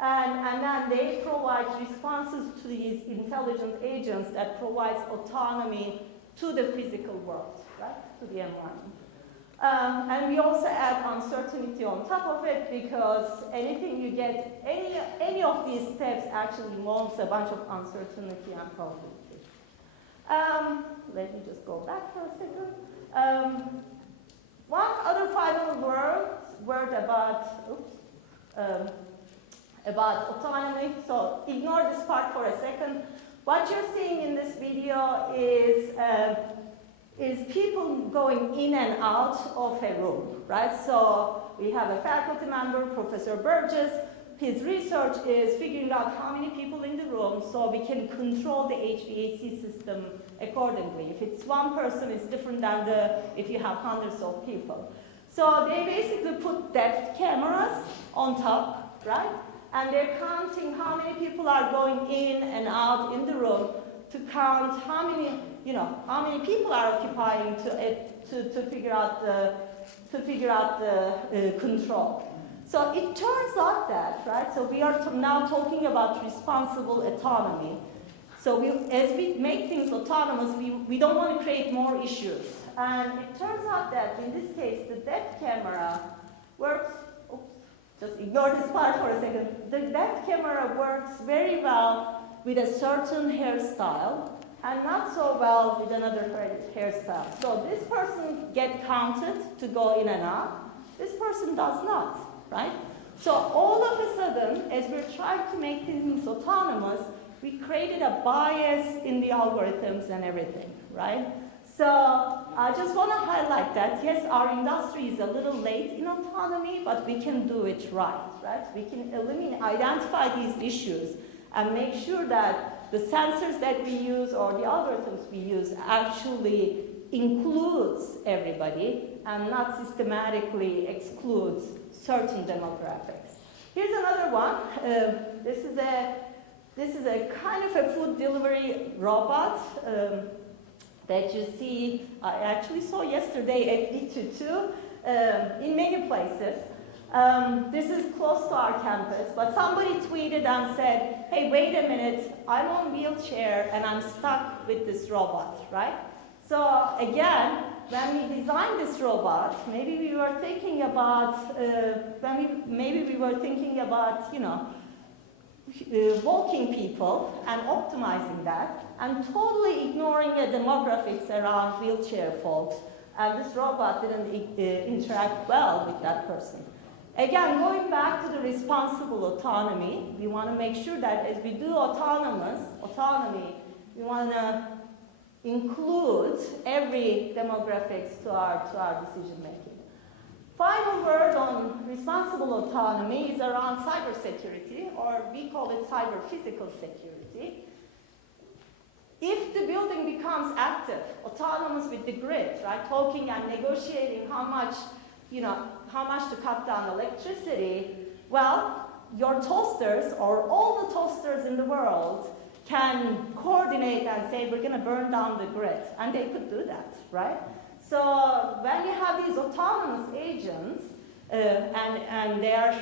and then they provide responses to these intelligent agents that provides autonomy to the physical world, right, to the environment. And we also add uncertainty on top of it because anything you get, any of these steps actually involves a bunch of uncertainty and probability. Let me just go back for a second. One other final word about autonomy. So ignore this part for a second. What you're seeing in this video is people going in and out of a room, right? So we have a faculty member, Professor Burgess. His research is figuring out how many people in the room so we can control the HVAC system accordingly. If it's one person, it's different than if you have hundreds of people. So they basically put depth cameras on top, right? And they're counting how many people are going in and out in the room to count how many people are occupying to figure out the control. So it turns out that, right, so we are now talking about responsible autonomy. So as we make things autonomous, we don't want to create more issues. And it turns out that in this case, the depth camera works, just ignore this part for a second. The depth camera works very well with a certain hairstyle and not so well with another hairstyle. So this person gets counted to go in and out. This person does not. Right? So all of a sudden, as we're trying to make things autonomous, we created a bias in the algorithms and everything, right? So I just want to highlight that, yes, our industry is a little late in autonomy, but we can do it right? We can identify these issues and make sure that the sensors that we use or the algorithms we use actually includes everybody and not systematically excludes certain demographics. Here's another one. This is a kind of a food delivery robot that you see. I actually saw yesterday at E22 in many places. This is close to our campus, but somebody tweeted and said, "Hey, wait a minute! I'm on wheelchair and I'm stuck with this robot." Right? So again, when we designed this robot, maybe we were thinking about walking people and optimizing that, and totally ignoring the demographics around wheelchair folks. And this robot didn't interact well with that person. Again, going back to the responsible autonomy, we want to make sure that as we do autonomy, we want to include every demographics to our decision making. Final word on responsible autonomy is around cybersecurity, or we call it cyber physical security. If the building becomes active, autonomous with the grid, right, talking and negotiating how much to cut down electricity, well, your toasters or all the toasters in the world can coordinate and say, we're going to burn down the grid. And they could do that, right? So when you have these autonomous agents and they are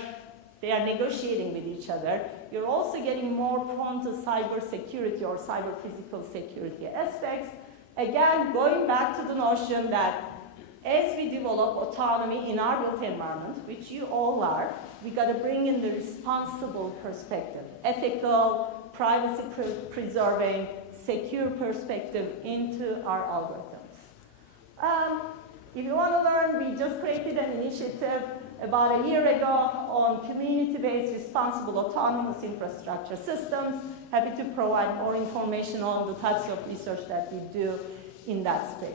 negotiating with each other, you're also getting more prone to cyber security or cyber physical security aspects. Again, going back to the notion that as we develop autonomy in our built environment, which you all are, we got to bring in the responsible perspective, ethical, privacy-preserving, secure perspective into our algorithms. If you want to learn, we just created an initiative about a year ago on community-based responsible autonomous infrastructure systems. Happy to provide more information on the types of research that we do in that space.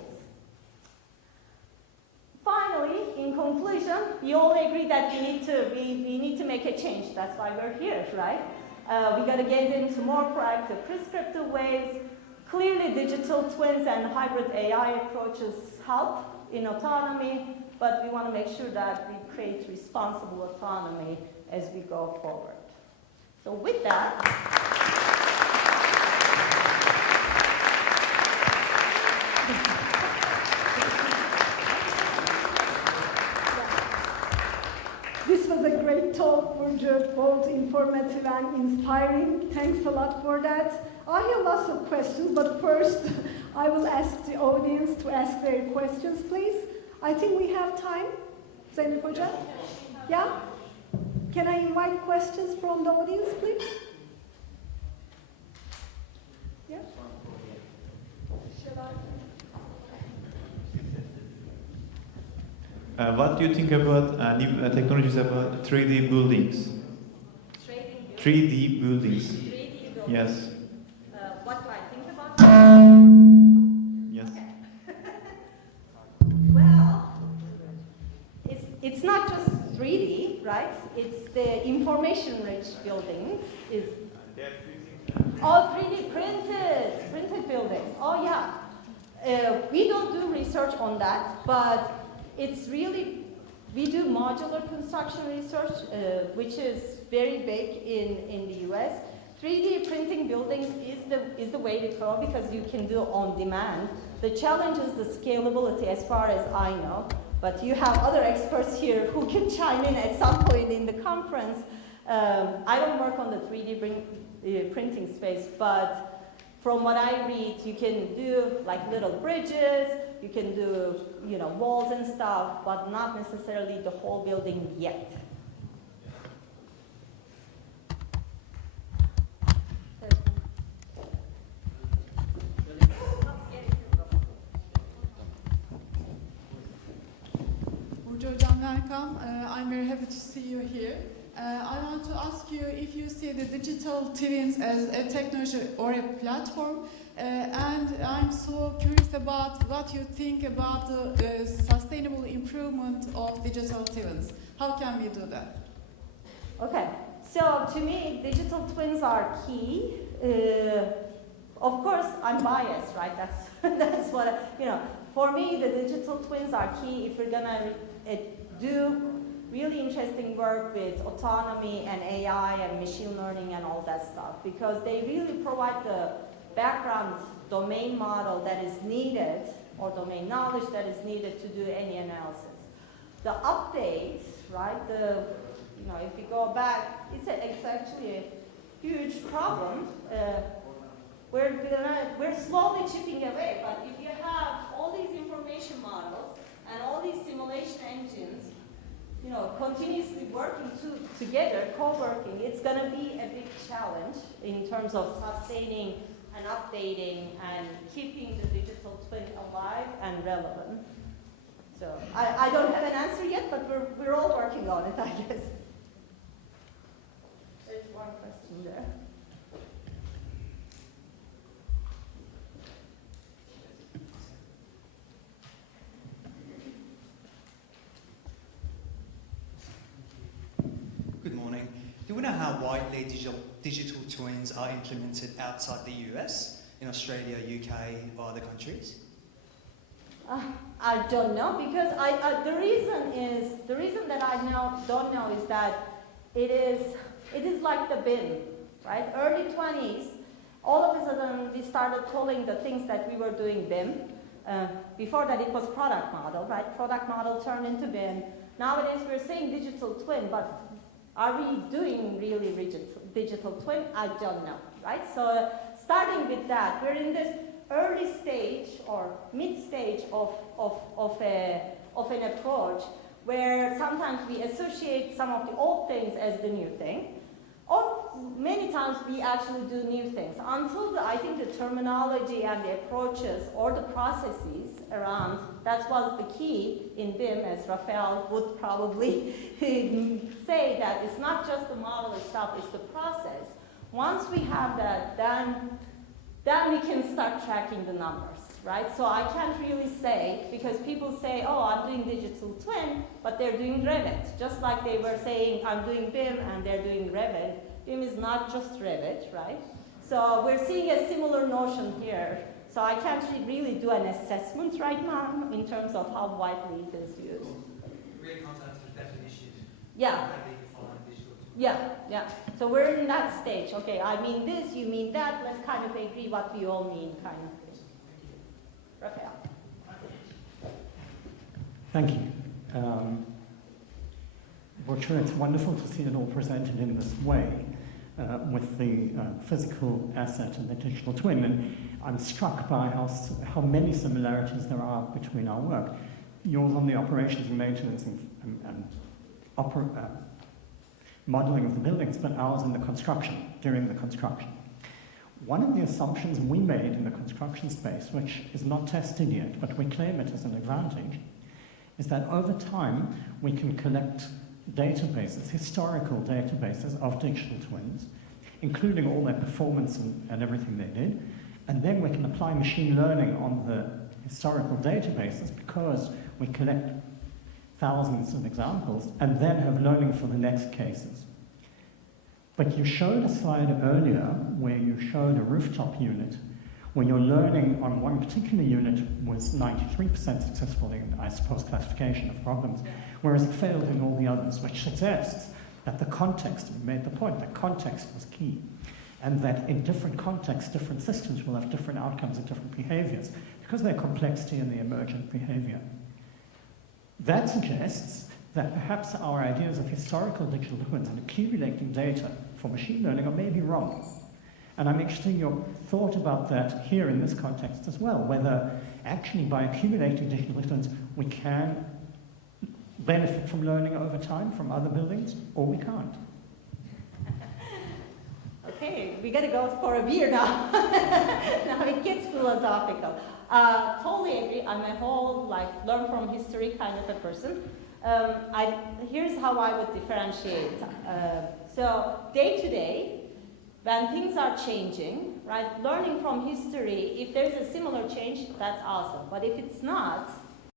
Finally, in conclusion, we all agree that we need to make a change. That's why we're here, right? We got to get into more proactive, prescriptive ways. Clearly, digital twins and hybrid AI approaches help in autonomy, but we want to make sure that we create responsible autonomy as we go forward. So with that, this was a great talk, Burcu. both informative and inspiring. Thanks a lot for that. I have lots of questions, but first I will ask the audience to ask their questions, please. I think we have time. Zeynep Hoca? Yeah? Can I invite questions from the audience, please? Yeah? Shall I? What do you think about new technologies about 3D buildings? 3D buildings. 3D buildings. Yes. What do I think about that? Yes. Well, it's not just 3D, right? It's the information-rich buildings. Oh, 3D printed buildings. Oh, yeah. We don't do research on that, but it's really, we do modular construction research, which is very big in the US. 3D printing buildings is the way to go because you can do on demand. The challenge is the scalability as far as I know, but you have other experts here who can chime in at some point in the conference. I don't work on the 3D printing space, but from what I read, you can do like little bridges, you can do, walls and stuff, but not necessarily the whole building yet. Burcu Hocam, welcome. I'm very happy to see you here. I want to ask you if you see the digital twins as a technology or a platform, and I'm so curious about what you think about the sustainable improvement of digital twins. How can we do that? Okay, so to me, digital twins are key. Of course, I'm biased, right? That's what, for me, the digital twins are key if we're gonna do really interesting work with autonomy and AI and machine learning and all that stuff, because they really provide the background domain model that is needed, or domain knowledge that is needed to do any analysis. The updates, right, if you go back, it's actually a huge problem. We're slowly chipping away, but if you have all these information models and all these simulation engines, continuously working together, co-working, it's going to be a big challenge in terms of sustaining and updating and keeping the digital twin alive and relevant. So I don't have an answer yet, but we're all working on it, I guess. There's one question there. Good morning. Do we know how widely digital twins are implemented outside the US, in Australia, UK, or other countries? I don't know, because the reason that I don't know is that it is like the BIM, right? Early 20s, all of a sudden we started calling the things that we were doing BIM. Before that it was product model, right? Product model turned into BIM. Nowadays we're saying digital twin, but are we doing really digital twin? I don't know, right? So starting with that, we're in this early stage or mid stage of an approach where sometimes we associate some of the old things as the new thing, or many times we actually do new things until I think the terminology and the approaches or the processes around, that was the key in BIM, as Rafael would probably say, that it's not just the model itself, it's the process. Once we have that, then we can start tracking the numbers, right? So I can't really say, because people say, oh, I'm doing digital twin, but they're doing Revit. Just like they were saying, I'm doing BIM and they're doing Revit. BIM is not just Revit, right? So we're seeing a similar notion here. So I can't really do an assessment right now in terms of how widely it is used. Really comes down to the definition. Yeah. Yeah. So we're in that stage. Okay, I mean this, you mean that, let's kind of agree what we all mean, kind of thing. Rafael. Thank you. Burcu. It's wonderful to see it all presented in this way, with the physical asset and the digital twin. And I'm struck by how many similarities there are between our work. Yours on the operations and maintenance and modeling of the buildings, but ours in the construction, during the construction. One of the assumptions we made in the construction space, which is not tested yet, but we claim it as an advantage, is that over time we can collect databases, historical databases of digital twins, including all their performance and everything they did, and then we can apply machine learning on the historical databases because we collect thousands of examples and then have learning for the next cases. But you showed a slide earlier where you showed a rooftop unit where your learning on one particular unit was 93% successful in, I suppose, classification of problems, whereas it failed in all the others, which suggests that the context, you made the point, that context was key, and that in different contexts, different systems will have different outcomes and different behaviors because of their complexity and the emergent behavior. That suggests that perhaps our ideas of historical digital twins and accumulating data for machine learning are maybe wrong. And I'm interested in your thought about that here in this context as well, whether actually by accumulating digital twins we can benefit from learning over time from other buildings, or we can't. Okay, we gotta go for a beer now. Now it gets philosophical. Totally agree. I'm a whole learn from history kind of a person. Here's how I would differentiate. So day to day, when things are changing, right? Learning from history, if there's a similar change, that's awesome. But if it's not,